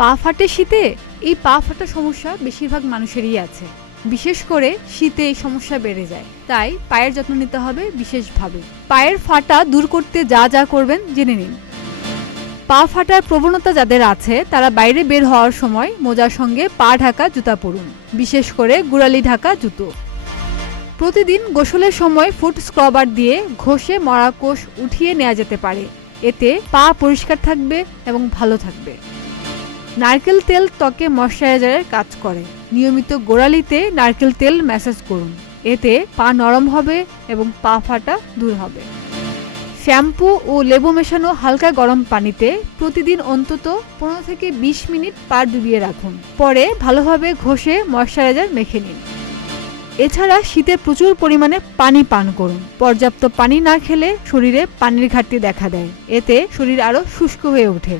পা ফাটে শীতে? এই পা ফাটা সমস্যা বেশিরভাগ মানুষেরই আছে। বিশেষ করে শীতে এই সমস্যা বেড়ে যায়, তাই পায়ের যত্ন নিতে হবে বিশেষভাবে। পায়ের ফাটা দূর করতে যা যা করবেন জেনে নিন। পা ফাটার প্রবণতা যাদের আছে তারা বাইরে বের হওয়ার সময় মোজার সঙ্গে পা ঢাকা জুতা পরুন, বিশেষ করে গোড়ালি ঢাকা জুতো। প্রতিদিন গোসলের সময় ফুট স্ক্রাবার দিয়ে ঘষে মরা কোষ উঠিয়ে নেওয়া যেতে পারে, এতে পা পরিষ্কার থাকবে এবং ভালো থাকবে। নারকেল তেল ত্বকে ময়শ্চারাইজারের কাজ করে। নিয়মিত গোড়ালিতে নারকেল তেল ম্যাসাজ করুন, এতে পা নরম হবে এবং পা ফাটা দূর হবে। শ্যাম্পু ও লেবু মেশানো হালকা গরম পানিতে প্রতিদিন অন্তত 15 থেকে 20 মিনিট পা ডুবিয়ে রাখুন, পরে ভালোভাবে ঘষে ময়শ্চারাইজার মেখে নিন। এছাড়া শীতে প্রচুর পরিমাণে পানি পান করুন। পর্যাপ্ত পানি না খেলে শরীরে পানির ঘাটতি দেখা দেয়, এতে শরীর আরও শুষ্ক হয়ে ওঠে।